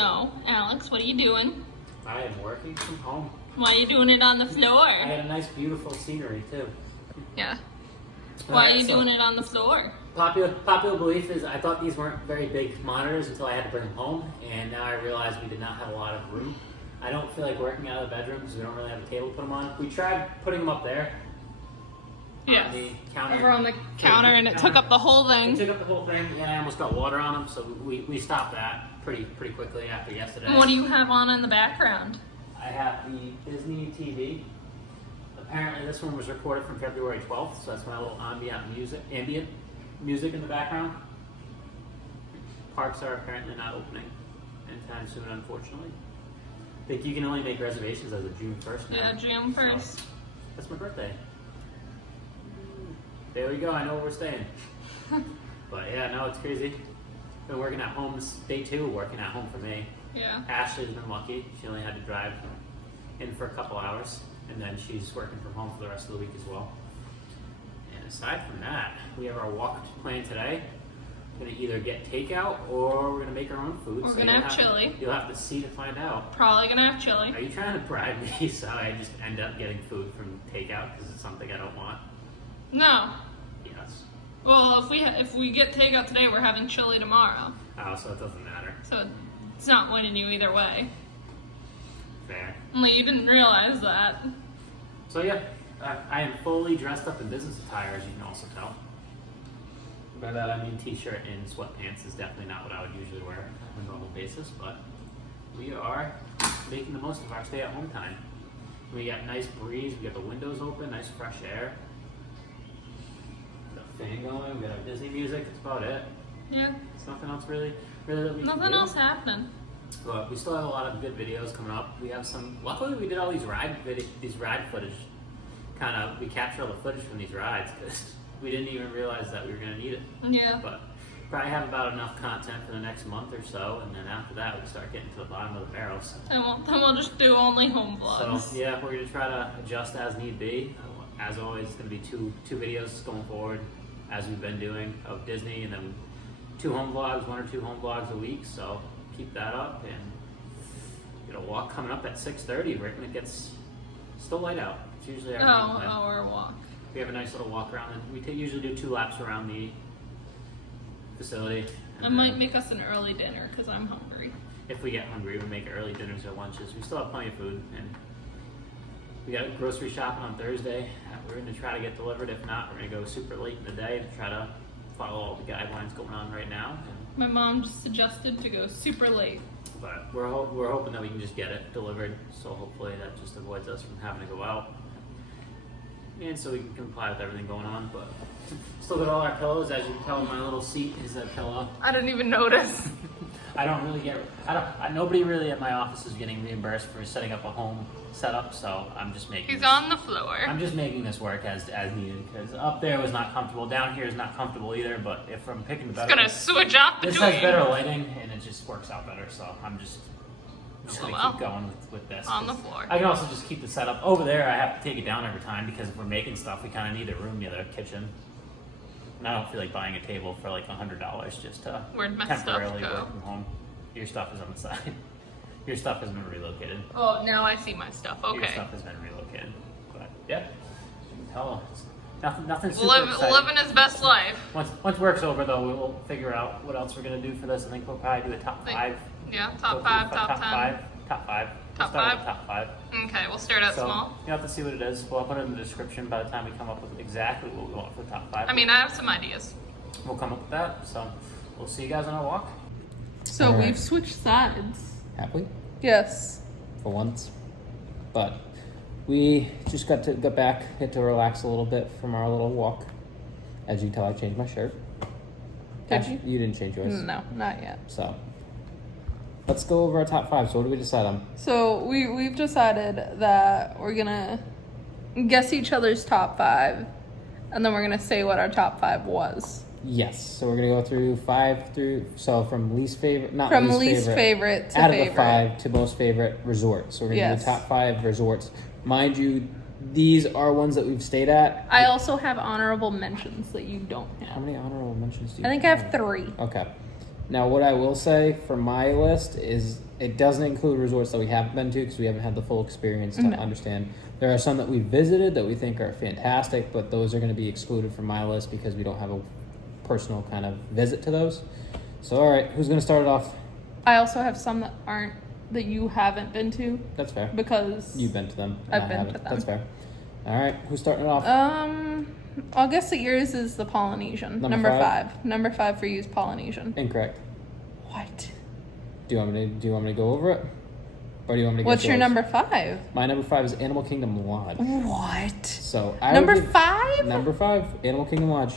So, Alex, what are you doing? I am working from home. Why are you doing it on the floor? I had a nice, beautiful scenery too. Yeah. Why are you so doing it on the floor? Popular belief is I thought these weren't very big monitors until I had to bring them home, and now I realized we did not have a lot of room. I don't feel like working out of the bedroom because we don't really have a table to put them on. We tried putting them up there. Yes. On the counter. Over on the counter, and it took up the whole It thing. took up the whole thing, and I almost got water on them, so we stopped that pretty quickly after yesterday. And what do you have on in the background? I have the Disney TV. Apparently this one was recorded from February 12th, so that's my little ambient music in the background. Parks are apparently not opening anytime soon, unfortunately. I think you can only make reservations as of June 1st now. Yeah, June 1st. So, that's my birthday. There we go, I know where we're staying. But yeah, no, it's crazy. Been working at home this day 2, working at home for me. Yeah. Ashley's been lucky. She only had to drive in for a couple hours, and then she's working from home for the rest of the week as well. And aside from that, we have our walk planned today. We're gonna either get takeout or we're gonna make our own food. We're gonna have chili. You'll have to see to find out. Probably gonna have chili. Are you trying to bribe me so I just end up getting food from takeout because it's something I don't want? No. Yes. Well, if we get takeout today, we're having chili tomorrow. Oh, so it doesn't matter. So it's not winning you either way. Fair. Only you didn't realize that. So yeah, I am fully dressed up in business attire, as you can also tell. By that I mean t-shirt and sweatpants is definitely not what I would usually wear on a normal basis, but we are making the most of our stay-at-home time. We got nice breeze, we got the windows open, nice fresh air. Got a fan going, we got our Disney music, that's about it. Yeah. There's nothing else really that we can Nothing do. else happening. But we still have a lot of good videos coming up. We have some. Luckily, we did all these ride footage. We captured all the footage from these rides because we didn't even realize that we were going to need it. Yeah. But probably have about enough content for the next month or so, and then after that, we start getting to the bottom of the barrel. So, Then we'll just do only home vlogs. so yeah, we're going to try to adjust as need be. As always, it's going to be two videos going forward, as we've been doing, of Disney, and then 2 home vlogs, 1 or 2 home vlogs a week. So keep that up, and get a walk coming up at 6:30 right when it gets still light out. It's usually our main plan. Our walk. We have a nice little walk around, and we usually do 2 laps around the facility. And I might make us an early dinner because I'm hungry. if we get hungry, we make early dinners or lunches. We still have plenty of food, and we got grocery shopping on Thursday. We're going to try to get delivered. If not, we're going to go super late in the day to try to follow all the guidelines going on right now. My mom just suggested to go super late. But we're hoping that we can just get it delivered, so hopefully that just avoids us from having to go out. And so we can comply with everything going on, but still got all our pillows. As you can tell, my little seat is a pillow. I didn't even notice. Nobody really at my office is getting reimbursed for setting up a home setup, so I'm just making He's on the floor. I'm just making this work as needed, because up there was not comfortable. Down here is not comfortable either, but if I'm picking the It's better gonna switch up this between has better lighting, and it just works out better, so I'm just gonna well, keep going with this. on the floor. I can also just keep the setup over there. I have to take it down every time because if we're making stuff, we kind of need a room near the kitchen. And I don't feel like buying a table for like $100 just to Where'd my stuff temporarily go? work from home. Your stuff is on the side. Your stuff has been relocated. Oh, now I see my stuff. Your Okay. stuff has been relocated. But yeah, hell, nothing super exciting. Living his best life. Once work's over though, we'll figure out what else we're gonna do for this. I think we'll probably do a top 5. Yeah, Go top through 5, the top 10. Top 5. Top We'll start with five? the top 5. Okay, we'll start out So small. you have to see what it is. Well, I'll put it in the description by the time we come up with exactly what we want for the top 5. I mean, I have some ideas. We'll come up with that. So we'll see you guys on our walk. So All right. we've switched sides. Have we? Yes. For once. But we just got back, had to relax a little bit from our little walk. As you can tell, I changed my shirt. Did you? You didn't change yours. No, not yet. So let's go over our top 5. So what do we decide on? So we've decided that we're gonna guess each other's top 5, and then we're gonna say what our top 5 was. Yes. So we're gonna go through 5 through from least favorite, not From least favorite to out favorite. of the 5 to most favorite resort. So we're gonna do Yes. the top 5 resorts. Mind you, these are ones that we've stayed at. I also have honorable mentions that you don't How have. many honorable mentions do you I think I have 3. Okay. Now, what I will say for my list is it doesn't include resorts that we haven't been to because we haven't had the full experience to No. understand. There are some that we visited that we think are fantastic, but those are going to be excluded from my list because we don't have a personal kind of visit to those. So, all right, who's going to start it off? I also have some that you haven't been to That's fair. because You've been to them. and I've I been haven't. to them. That's fair. All right, who's starting it off? I'll guess that yours is the Polynesian. Number Number five? 5. Number 5 for you is Polynesian. Incorrect. What? Do you want me to go over it, or do you want me to? What's guess your yours? number 5? My number 5 is Animal Kingdom Lodge. What? So I Number would give- 5? Number 5, Animal Kingdom Lodge.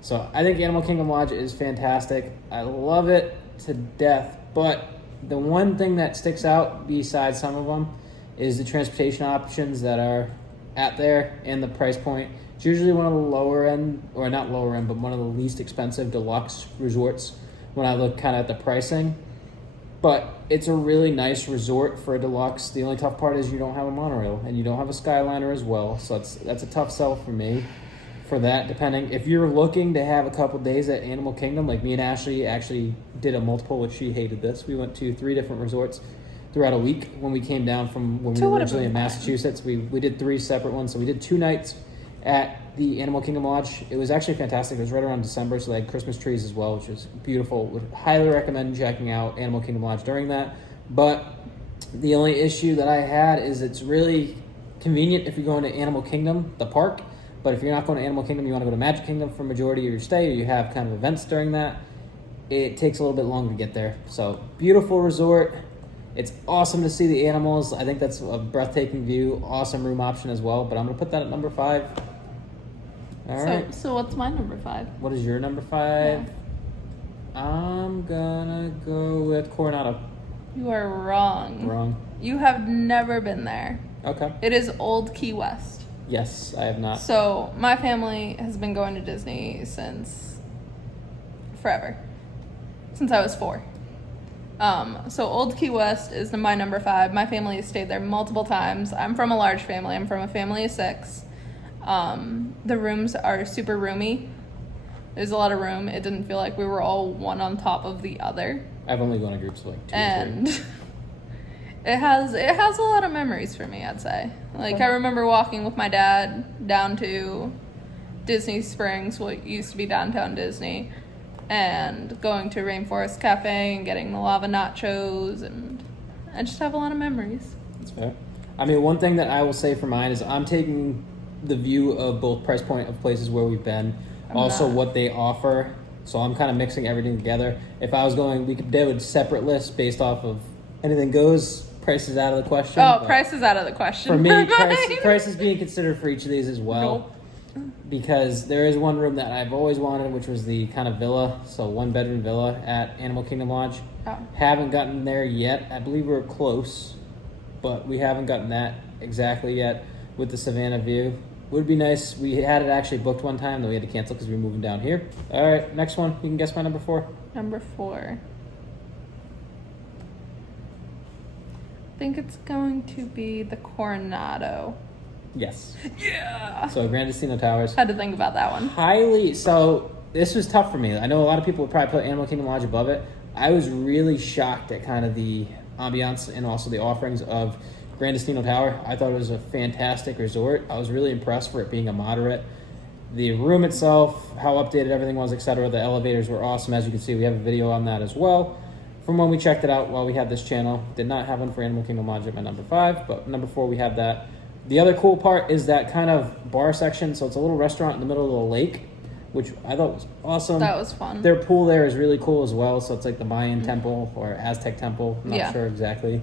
So I think Animal Kingdom Lodge is fantastic. I love it to death. But the one thing that sticks out besides some of them is the transportation options that are at there and the price point. It's usually one of the lower end, or not lower end, but one of the least expensive deluxe resorts when I look kind of at the pricing. But it's a really nice resort for a deluxe. The only tough part is you don't have a monorail and you don't have a Skyliner as well. So that's a tough sell for me for that. Depending if you're looking to have a couple days at Animal Kingdom, like me and Ashley actually did a multiple, which she hated this. We went to 3 different resorts throughout a week when we came down from when we 2 were would have originally in been fine. Massachusetts. We did 3 separate ones. So we did 2 nights at the Animal Kingdom Lodge. It was actually fantastic. It was right around December, so they had Christmas trees as well, which was beautiful. Would highly recommend checking out Animal Kingdom Lodge during that. But the only issue that I had is it's really convenient if you're going to Animal Kingdom, the park. But if you're not going to Animal Kingdom, you want to go to Magic Kingdom for majority of your stay, or you have kind of events during that, it takes a little bit longer to get there. So beautiful resort. It's awesome to see the animals. I think that's a breathtaking view. Awesome room option as well. But I'm going to put that at number 5. All right. So what's my number 5? What is your number 5? I'm gonna go with Coronado. You are wrong. Wrong. You have never been there. Okay. It is Old Key West. Yes, I have not. So my family has been going to Disney since forever. Since I was 4. So Old Key West is my number 5. My family has stayed there multiple times. I'm from a large family. I'm from a family of 6. The rooms are super roomy. There's a lot of room. It didn't feel like we were all one on top of the other. I've only gone to groups of like 2 or 3. And it has a lot of memories for me, I'd say. Like, Okay. I remember walking with my dad down to Disney Springs, what used to be downtown Disney, and going to Rainforest Cafe and getting the lava nachos, and I just have a lot of memories. That's fair. I mean, one thing that I will say for mine is I'm taking the view of both price point of places where we've been, also not. what they offer. So I'm kind of mixing everything together. If I was going, we could do a separate list based off of anything goes. Price is out of the question. Oh, but price is out of the question. For me, mine. price is being considered for each of these as well. Nope. Because there is one room that I've always wanted, which was the kind of villa, so 1-bedroom villa at Animal Kingdom Lodge. Oh. Haven't gotten there yet. I believe we're close, but we haven't gotten that exactly yet with the Savannah view. Would be nice. We had it actually booked one time, then we had to cancel because we were moving down here. All right, next one. You can guess my number 4. Number 4. I think it's going to be the Coronado. Yes. Yeah. So Grand Destino Towers. Had to think about that one. Highly. So this was tough for me. I know a lot of people would probably put Animal Kingdom Lodge above it. I was really shocked at kind of the ambiance and also the offerings of Grand Destino Tower. I thought it was a fantastic resort. I was really impressed for it being a moderate. The room itself, how updated everything was, etc. The elevators were awesome. As you can see, we have a video on that as well. From when we checked it out while we had this channel. Did not have one for Animal Kingdom Lodge at my number 5, but number 4 we have that. The other cool part is that kind of bar section. So it's a little restaurant in the middle of the lake, which I thought was awesome. That was fun. Their pool there is really cool as well. So it's like the Mayan temple or Aztec temple. I'm not Yeah. sure exactly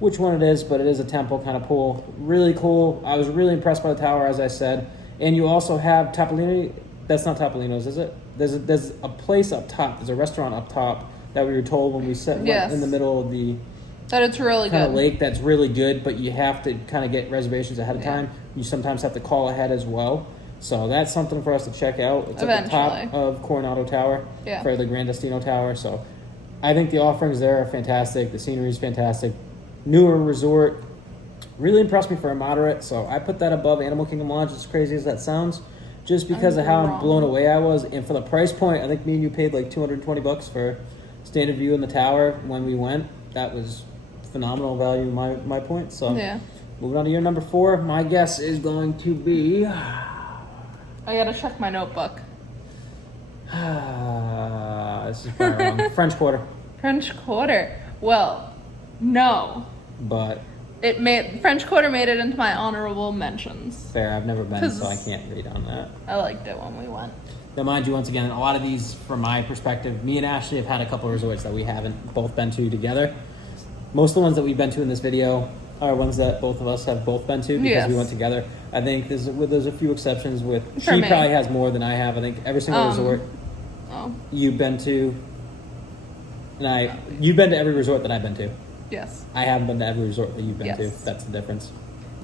which one it is, but it is a temple kind of pool. Really cool. I was really impressed by the tower, as I said. And you also have Topolino. That's not Topolino's, is it? There's a place up top. There's a restaurant up top that we were told when we went Yes. in the middle of the That it's really kind good. of lake that's really good, but you have to kind of get reservations ahead of Yeah. time. You sometimes have to call ahead as well. So that's something for us to check out. It's at the top Eventually. of Coronado Tower Yeah. for the Grand Destino Tower. So I think the offerings there are fantastic. The scenery is fantastic. Newer resort. Really impressed me for a moderate. So I put that above Animal Kingdom Lodge, as crazy as that sounds. Just because of how wrong. blown away I was. And for the price point, I think me and you paid like $220 for standard view in the tower when we went. That was phenomenal value, my point. So Yeah. moving on to your number 4, my guess is going to be I gotta check my notebook. this is probably wrong. French Quarter, French Quarter. Well, no. but French Quarter made it into my honorable mentions. fair. I've never been, 'Cause- so I can't read on that. I liked it when we went. Now, mind you, once again, a lot of these, from my perspective, me and Ashley have had a couple of resorts that we haven't both been to together. Most of the ones that we've been to in this video are ones that both of us have both been to because Yes. we went together. I think there's a few exceptions with, For she me. probably has more than I have. I think every single resort Oh, you've been to, and you've been to every resort that I've been to. yes. I haven't been to every resort that you've been to. Yes. That's the difference.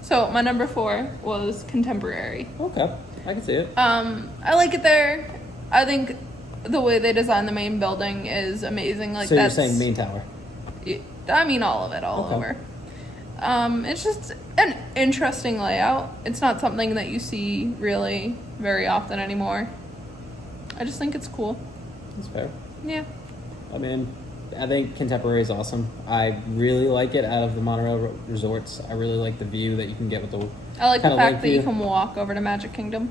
So my number 4 was Contemporary. Okay, I can see it. I like it there. I think the way they design the main building is amazing. Like So you're that's, saying main tower? I mean all of it, all Okay. over. It's just an interesting layout. It's not something that you see really very often anymore. I just think it's cool. That's fair. Yeah. I mean, I think Contemporary is awesome. I really like it out of the monorail resorts. I really like the view that you can get with the I like the kinda fact lake that you view. can walk over to Magic Kingdom.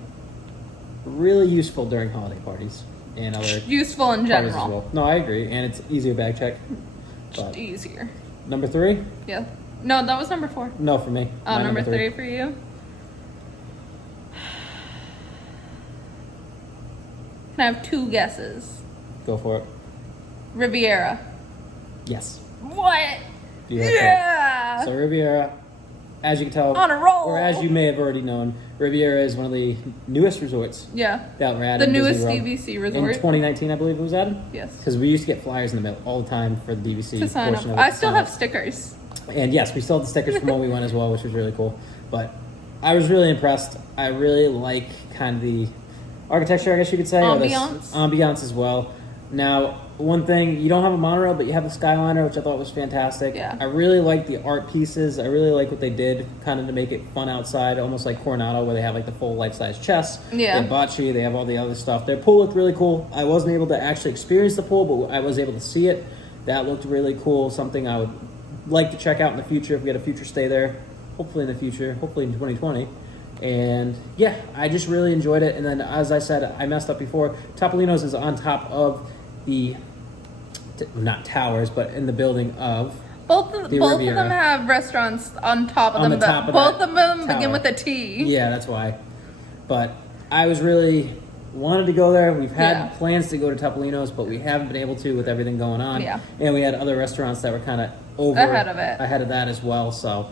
Really useful during holiday parties and other Useful in parties as general. well. No, I agree, and it's easier bag check. Just But easier. number 3? Yeah. No, that was number 4. No, for me. My Number 3 for you. Can I have 2 guesses? Go for it. Riviera. Yes. What? You have Yeah. So Riviera, as you can tell, On a roll. or as you may have already known, Riviera is one of the newest resorts Yeah. that were added. The to Disney newest World. DVC In resort. 2019, I believe it was added. Yes. Because we used to get flyers in the mail all the time for the DVC To sign up. portion of it. I to still sign have up. stickers. And yes, we still have the stickers from when we went as well, which was really cool. But I was really impressed. I really like kind of the architecture, I guess you could say. or the Ambiance. Ambiance as well. Now, one thing, you don't have a monorail, but you have the Skyliner, which I thought was fantastic. Yeah. I really like the art pieces. I really like what they did kind of to make it fun outside, almost like Coronado, where they have like the full life-size chess. Yeah. They have bocce, they have all the other stuff. Their pool looked really cool. I wasn't able to actually experience the pool, but I was able to see it. That looked really cool. Something I would like to check out in the future if we get a future stay there. Hopefully in the future. Hopefully in 2020. And yeah, I just really enjoyed it. And then, as I said, I messed up before. Topolino's is on top of the, not towers, but in the building of Both of them Riviera. have restaurants on top of On them. the but top of both that of them begin tower. with a T. Yeah, that's why. But I was really wanted to go there. We've had Yeah. plans to go to Topolino's, but we haven't been able to with everything going on. Yeah. And we had other restaurants that were kind of over Ahead of it. ahead of that as well. So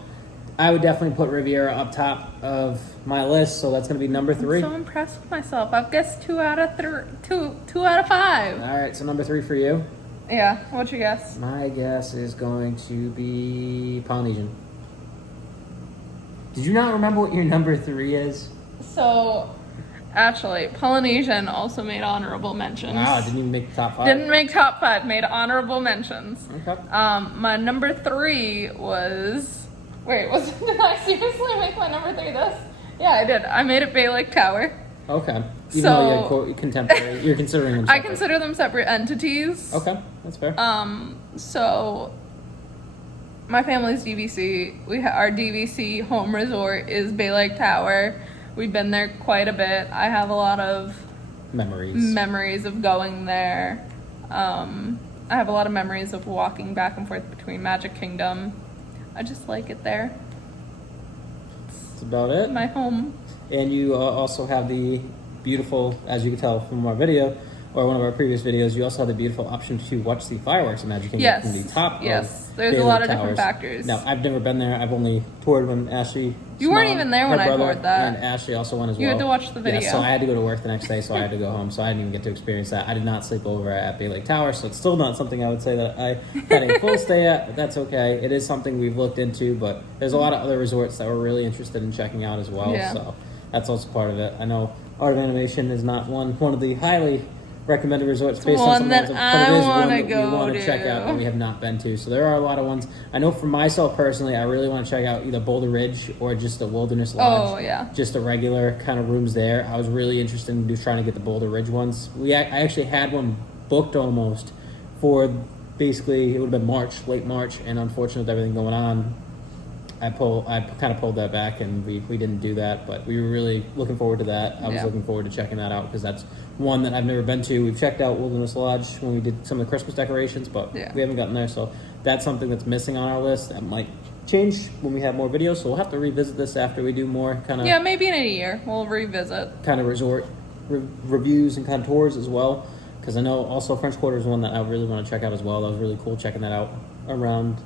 I would definitely put Riviera up top of my list. So that's going to be number 3. I'm so impressed with myself. I've guessed 2 out of 5. All right, so number 3 for you. Yeah. What'd you guess? My guess is going to be Polynesian. Did you not remember what your number 3 is? So, actually, Polynesian also made honorable mentions. Wow, it didn't even make the top 5. Didn't make top 5, made honorable mentions. Okay. My number 3 was. Wait, did I seriously make my number 3 this? Yeah, I did. I made it Bay Lake Tower. Okay. Even though you had So- Contemporary, you're considering them I separate. consider them separate entities. Okay, that's fair. So my family's DVC. Our DVC home resort is Bay Lake Tower. We've been there quite a bit. I have a lot of memories of going there. I have a lot of memories of walking back and forth between Magic Kingdom. I just like it there. That's about it. My home. And you also have the beautiful, as you can tell from our video, or one of our previous videos, you also have the beautiful option to watch the fireworks in Magic Kingdom Yes. from the top Yes. of There's Bay a lot Lake of different Towers. factors. Now, I've never been there. I've only toured when Ashley... You weren't even there when I toured that. And Ashley also went as You well. had to watch the video. Yeah, so I had to go to work the next day, so I had to go home. So I didn't even get to experience that. I did not sleep over at Bay Lake Tower, so it's still not something I would say that I had a full stay at, but that's okay. It is something we've looked into, but there's a lot of other resorts that we're really interested in checking out as well. Yeah. So that's also part of it. I know Art of Animation is not one of the highly recommended resorts based on one some that ones, I but it is one wanna that we go want to check out that we have not been to. So there are a lot of ones. I know for myself personally, I really want to check out either Boulder Ridge or just the Wilderness Lodge. Oh, yeah. Just the regular kind of rooms there. I was really interested in just trying to get the Boulder Ridge ones. I actually had one booked almost for basically, it would have been March, late March, and unfortunately with everything going on, I kind of pulled that back, and we didn't do that, but we were really looking forward to that. I was looking forward to checking that out because that's one that I've never been to. We've checked out Wilderness Lodge when we did some of the Christmas decorations, but we haven't gotten there, so that's something that's missing on our list. That might change when we have more videos, so we'll have to revisit this after we do more kind of maybe in a year we'll revisit kind of resort reviews and kind of tours as well, because I know also French Quarter is one that I really want to check out as well. That was really cool checking that out around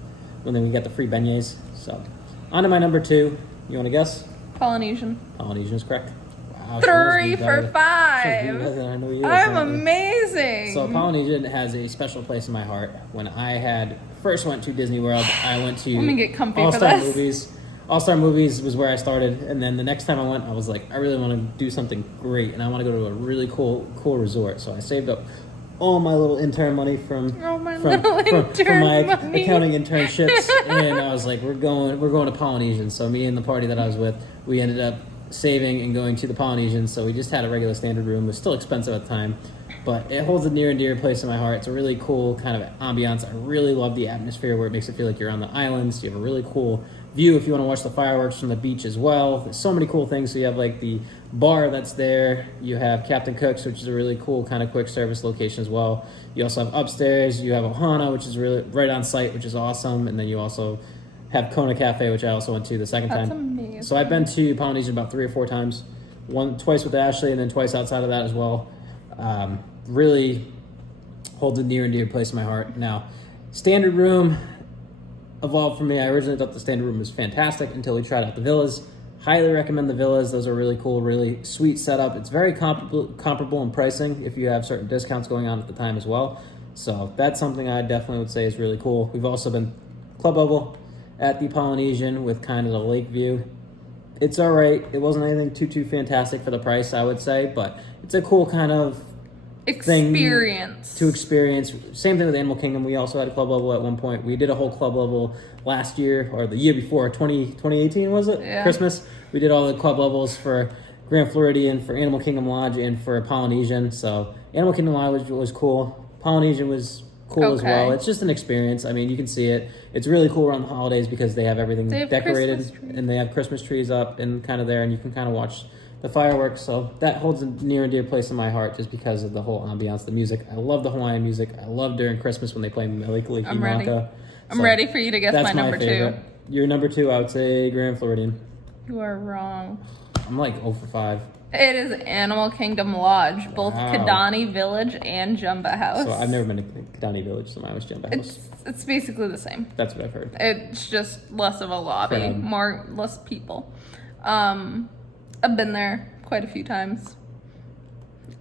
when then we get the free beignets. So on to my number 2. You want to guess? Polynesian. Polynesian is correct. Wow, 3 for 5. I know you. I'm amazing. So Polynesian has a special place in my heart. When I first went to Disney World, I went to Let me get comfy All-Star for this. Movies. All-Star Movies was where I started, and then the next time I went, I was like, I really want to do something great, and I want to go to a really cool resort. So I saved up all my little intern money from my accounting internships, and I was like, we're going to Polynesian. So me and the party that I was with, we ended up saving and going to the Polynesian. So we just had a regular standard room. It was still expensive at the time, but it holds a near and dear place in my heart. It's a really cool kind of ambiance. I really love the atmosphere where it makes it feel like you're on the islands. You have a really cool view if you want to watch the fireworks from the beach as well. There's so many cool things. So you have like the bar that's there. You have Captain Cook's, which is a really cool kind of quick service location as well. You also have upstairs. You have Ohana, which is really right on site, which is awesome. And then you also have Kona Cafe, which I also went to the second time. That's amazing. So I've been to Polynesian about 3 or 4 times. Twice with Ashley, and then twice outside of that as well. Really holds a near and dear place in my heart. Now, standard room evolved for me. I originally thought the standard room was fantastic until we tried out the villas. Highly recommend the villas. Those are really cool, really sweet setup. It's very comparable in pricing if you have certain discounts going on at the time as well. So that's something I definitely would say is really cool. We've also been club level at the Polynesian with kind of the lake view. It's all right. It wasn't anything too fantastic for the price, I would say, but it's a cool kind of experience to experience. Same thing with Animal Kingdom. We also had a club level at one point. We did a whole club level last year or the year before, 2018 was it? Yeah. Christmas. We did all the club levels for Grand Floridian, for Animal Kingdom Lodge, and for Polynesian. So Animal Kingdom Lodge was cool. Polynesian was cool as well. It's just an experience. I mean, you can see it. It's really cool around the holidays because they have everything decorated and they have Christmas trees up and kind of there, and you can kind of watch the fireworks. So that holds a near and dear place in my heart just because of the whole ambiance, the music. I love the Hawaiian music. I love during Christmas when they play Mele Kalikimaka. I'm ready for you to guess my number 2. Your number 2, I would say Grand Floridian. You are wrong. I'm like 0 for 5. It is Animal Kingdom Lodge, both Kidani Village and Jumba House. So I've never been to Kidani Village, so mine was Jumba House. It's basically the same. That's what I've heard. It's just less of a lobby, less people. I've been there quite a few times.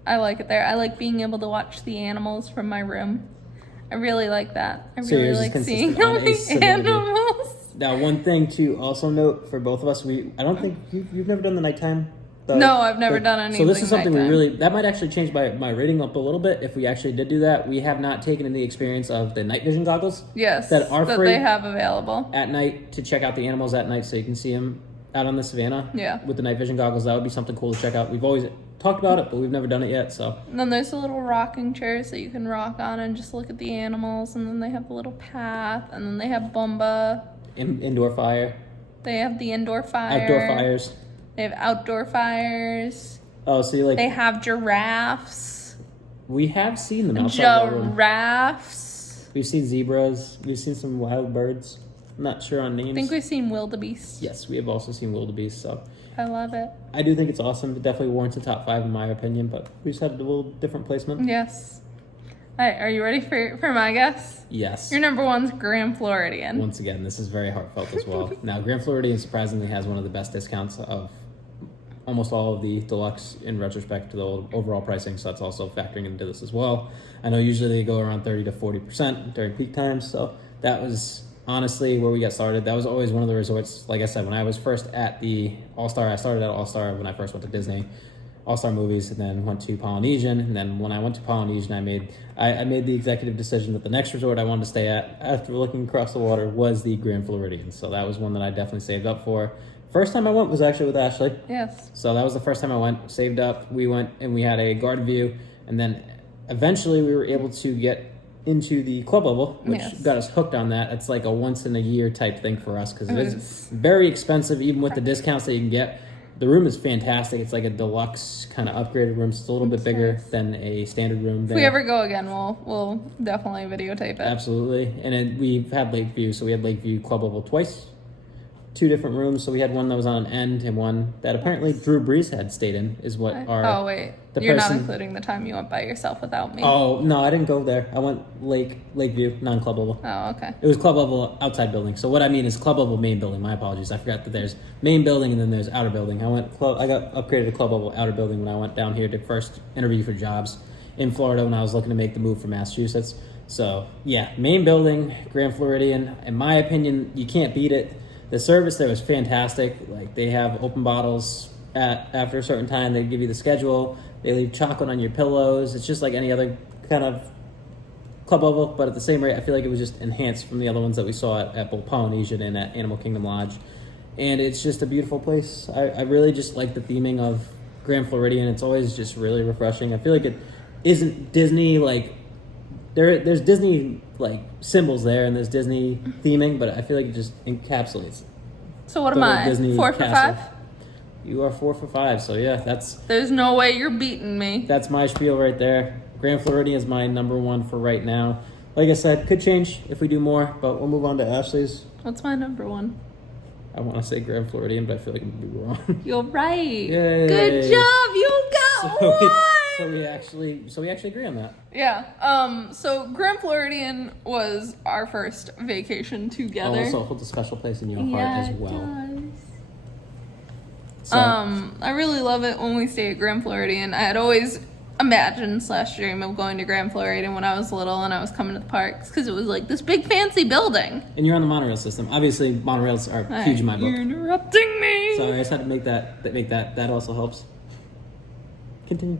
I like it there. I like being able to watch the animals from my room. I really like that. I really like seeing all the animals. Now, one thing to also note for both of us, I don't think you've never done the nighttime. No, I've never done anything. So this is something nighttime. that might actually change my rating up a little bit if we actually did do that. We have not taken in the experience of the night vision goggles. Yes, that are free they have available at night to check out the animals at night, so you can see them out on the savannah. Yeah, with the night vision goggles, that would be something cool to check out. We've always talked about it, but we've never done it yet. So and then there's the little rocking chairs that you can rock on and just look at the animals, and then they have the little path, and then they have Bumba. Indoor fire. They have the indoor fire. Outdoor fires. They have outdoor fires. Oh, so you like... They have giraffes. We have seen them outside. Giraffes. We've seen zebras. We've seen some wild birds. I'm not sure on names. I think we've seen wildebeest. Yes, we have also seen wildebeest, so... I love it. I do think it's awesome. It definitely warrants a top 5 in my opinion, but we just had a little different placement. Yes. All right, are you ready for my guess? Yes. Your number 1's Grand Floridian. Once again, this is very heartfelt as well. Now, Grand Floridian surprisingly has one of the best discounts of almost all of the deluxe in retrospect to the overall pricing, so that's also factoring into this as well. I know usually they go around 30 to 40% during peak times, so that was honestly where we got started. That was always one of the resorts, like I said, when I was first at the All-Star, I started at All-Star when I first went to Disney, All-Star Movies, and then went to Polynesian, and then when I went to Polynesian, I made the executive decision that the next resort I wanted to stay at after looking across the water was the Grand Floridian, so that was one that I definitely saved up for. First time I went was actually with Ashley. Yes. So that was the first time I went, saved up. We went and we had a garden view, and then eventually we were able to get into the club level, which Yes. got us hooked on that. It's like a once in a year type thing for us because it It is was- very expensive, even with the discounts that you can get. The room is fantastic. It's like a deluxe kind of upgraded room. So it's a little bit bigger nice. than a standard room. If we ever go again, we'll definitely videotape it. Absolutely. And then we've had Lakeview, so we had Lakeview Club Level twice. 2 different rooms. So we had one that was on an end and one that apparently Drew Brees had stayed in, is what our. Oh wait, the you're not person- including the time you went by yourself without me. Oh, no, I didn't go there. I went Lakeview, non club level. Oh, okay. It was club level outside building. So what I mean is club level main building. My apologies. I forgot that there's main building and then there's outer building. I got upgraded to club level outer building when I went down here to first interview for jobs in Florida when I was looking to make the move from Massachusetts. So yeah, main building, Grand Floridian. In my opinion, you can't beat it. The service there was fantastic. Like they have open bottles after a certain time. They give you the schedule. They leave chocolate on your pillows. It's just like any other kind of club level, but at the same rate, I feel like it was just enhanced from the other ones that we saw at both Polynesian and at Animal Kingdom Lodge. And it's just a beautiful place. I really just like the theming of Grand Floridian. It's always just really refreshing. I feel like it isn't Disney, like, there's Disney, like, symbols there, and there's Disney theming, but I feel like it just encapsulates. So what the am whole I? Disney 4 for castle. 5? You are 4 for 5, so yeah, There's no way you're beating me. that's my spiel right there. Grand Floridian is my number 1 for right now. Like I said, could change if we do more, but we'll move on to Ashley's. What's my number 1? I want to say Grand Floridian, but I feel like I'm going to be wrong. You're right. Yay. Good job. You got one. so we actually agree on that. Yeah. So Grand Floridian was our first vacation together. Also holds a special place in your heart Yeah, as it well. does. So, I really love it when we stay at Grand Floridian. I had always imagined / dream of going to Grand Floridian when I was little and I was coming to the parks because it was like this big fancy building. and you're on the monorail system. Obviously, monorails are huge in my book. You're interrupting me. Sorry, I just had to make that. That also helps. Continue.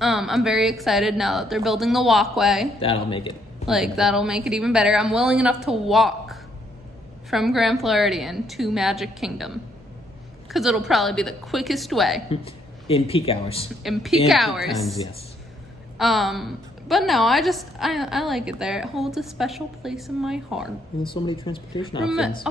I'm very excited now that they're building the walkway. That'll make it. Like, that'll make it even better. I'm willing enough to walk from Grand Floridian to Magic Kingdom. Because it'll probably be the quickest way In peak hours. in peak hours. times, yes. But no, I like it there. It holds a special place in my heart. And there's so many transportation options.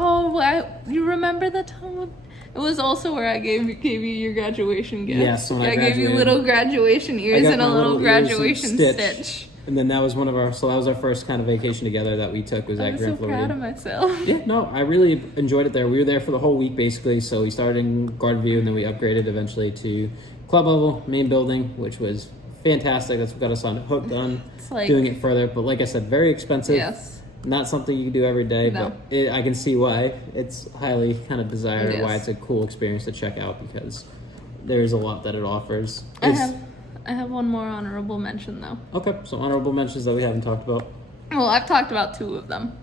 You remember the time? It was also where I gave you your graduation gift. Yes, when I gave you graduated. little graduation I ears got and a my little little ears and graduation stitch. And then that was our first kind of vacation together that we took was I'm at so Grand proud Floridian. of myself. Yeah, no, I really enjoyed it there. We were there for the whole week basically. So we started in Garden View and then we upgraded eventually to club level, main building, which was fantastic. That's what got us hooked on It's like- doing it further. But like I said, very expensive. Yes. Not something you can do every day, No. but I can see why it's highly kind of desired, Yes. why it's a cool experience to check out because there's a lot that it offers. I have one more honorable mention though. Okay, so honorable mentions that we haven't talked about. Well, I've talked about 2 of them.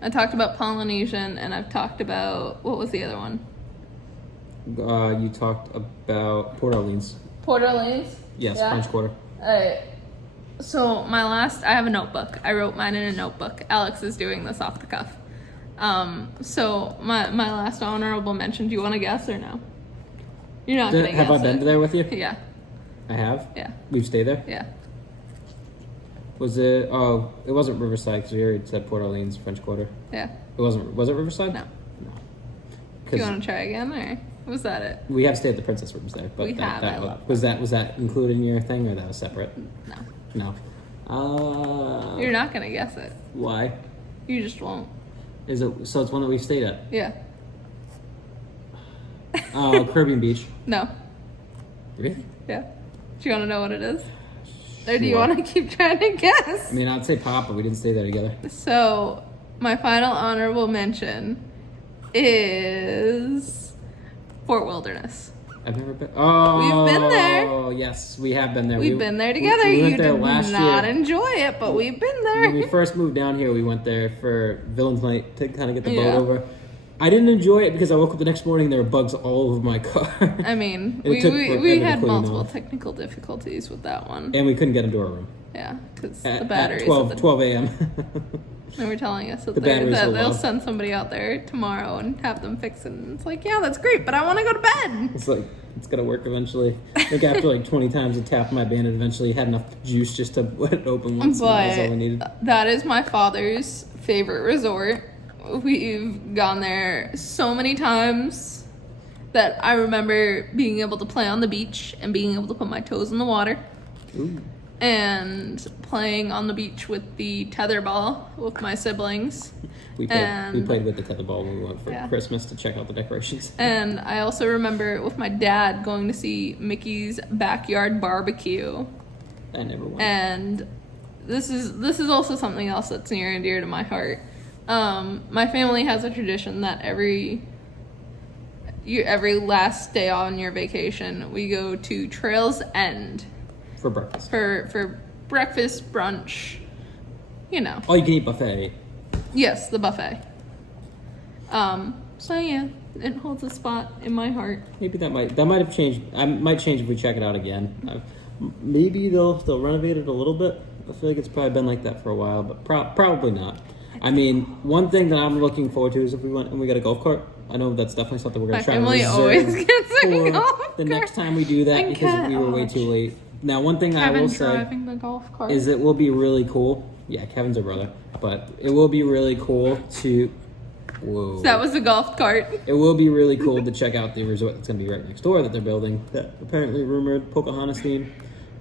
I talked about Polynesian and I've talked about what was the other one? You talked about Port Orleans. Port Orleans. Yes, Yeah. French Quarter. So I have a notebook. I wrote mine in a notebook. Alex is doing this off the cuff. So my last honorable mention. Do you want to guess or no? You're not gonna guess. Have I been it. there with you? Yeah, I have. yeah, We've stayed there. yeah. Was it? Oh, it wasn't Riverside because we already said Port Orleans, French Quarter. Yeah. It wasn't. Was it Riverside? No. No. Do you Because want to try again or was that it? we have stayed at the Princess Rooms there, but We have, I love was that included in your thing or that was separate? No. No. You're not gonna guess it. Why? You just won't. Is it? So it's one that we've stayed at. Yeah. Oh, Caribbean Beach. No. Really? Yeah. Do you want to know what it is? Or do you Sure. want to keep trying to guess? I mean, I'd say Pop, but we didn't stay there together. So, my final honorable mention is Fort Wilderness. I've never been. Oh, We've been there. Oh, yes, we have been there. We've been there together. We went You there did last not year. enjoy it, but we've been When we there. first moved down here, we went there for Villains Night to kind of get the Yeah. boat over. I didn't enjoy it because I woke up the next morning and there were bugs all over my car. I mean, It we took forever we to had clean multiple off. technical difficulties with that one. And we couldn't get into our room Yeah, because at, the batteries. 12 of the, 12 a.m. They were telling us that, The batteries are they'll low. send somebody out there tomorrow and have them fix it. And it's like, yeah, that's great, but I want to go to bed. It's like, it's gonna work eventually. I think after like 20 times of tapping my band, it eventually had enough juice just to let it open once. And that was all we needed. But that is my father's favorite resort. We've gone there so many times that I remember being able to play on the beach and being able to put my toes in the water. Ooh. And playing on the beach with the tetherball with my siblings. We played with the tetherball when we went for Yeah. Christmas to check out the decorations. And I also remember with my dad going to see Mickey's Backyard Barbecue. I never went. And this is also something else that's near and dear to my heart. My family has a tradition that every last day on your vacation, we go to Trails End For breakfast. for breakfast, brunch, you know. All you can eat buffet. Yes, the buffet. So yeah, it holds a spot in my heart. Maybe that might have changed. I might change if we check it out again. Maybe they'll renovate it a little bit. I feel like it's probably been like that for a while, but probably not. I mean, one thing that I'm looking forward to is if we went and we got a golf cart. I know that's definitely something we're gonna My try family to always reserve gets a for golf the cart. next time we do that And because we were way Kevin- too late. Now, one thing I Kevin will say driving the golf cart. is it will be really cool. Yeah, Kevin's a brother, but it will be really cool to. Whoa. That was the golf cart. It will be really cool to check out the resort that's going to be right next door that they're building. That apparently rumored Pocahontas theme.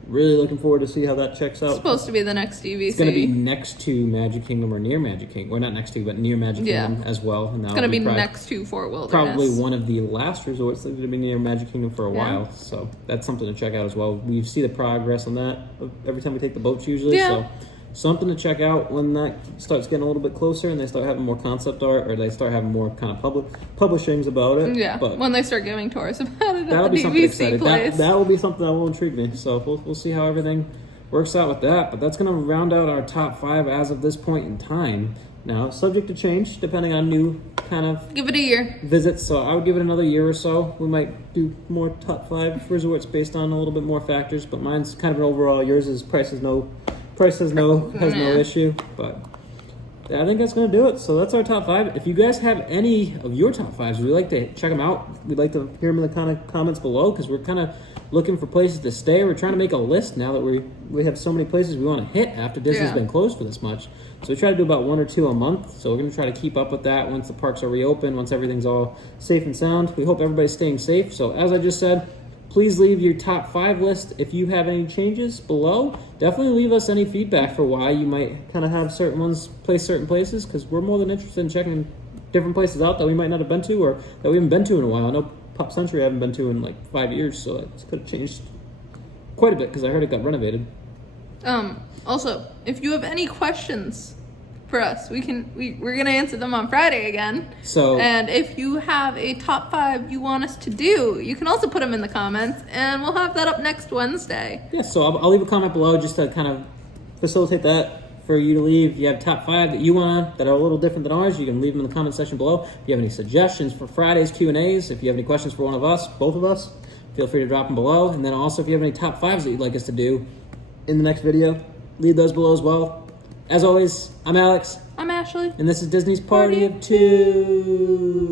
Really looking forward to see how that checks out. Supposed to be the next DVC. It's going to be next to Magic Kingdom or near Magic Kingdom. Or not next to, but near Magic Yeah. Kingdom as well. And It's gonna be next to Fort Wilderness. Probably one of the last resorts that's going to be near Magic Kingdom for a Yeah. while. So that's something to check out as well. We see the progress on that every time we take the boats usually. Yeah. So something to check out when that starts getting a little bit closer and they start having more concept art or they start having more kind of publishings about it. Yeah, But when they start giving tours about it that'll at be the something DVC exciting. place. That will be something that will intrigue me. So we'll see how everything works out with that. But that's going to round out our top 5 as of this point in time. Now, subject to change depending on new kind of Give it a year. visits. So I would give it another year or so. We might do more top 5 resorts based on a little bit more factors. But mine's kind of an overall. Yours is has no Yeah. issue. But I think that's going to do it. So that's our top 5. If you guys have any of your top 5s, we'd like to check them out. We'd like to hear them in the kind of comments below because we're kind of looking for places to stay. We're trying to make a list now that we have so many places we want to hit after Disney's Yeah. been closed for this much. So we try to do about 1 or 2 a month. So we're going to try to keep up with that once the parks are reopened, once everything's all safe and sound. We hope everybody's staying safe. So as I just said, please leave your top 5 list if you have any changes below. Definitely leave us any feedback for why you might kind of have certain ones place certain places because we're more than interested in checking different places out that we might not have been to or that we haven't been to in a while. I know Pop Century I haven't been to in like 5 years, so it could have changed quite a bit because I heard it got renovated. Also, if you have any questions for us, we're gonna answer them on Friday again. So And if you have a top 5 you want us to do, you can also put them in the comments, and we'll have that up next Wednesday. yeah, so I'll leave a comment below just to kind of facilitate that for you to leave. If you have top 5 that you want that are a little different than ours, you can leave them in the comment section below. If you have any suggestions for Friday's Q&As, if you have any questions for one of us, both of us, feel free to drop them below. And then also if you have any top 5s that you'd like us to do in the next video, leave those below as well. As always, I'm Alex, I'm Ashley. and this is Disney's Party of 2.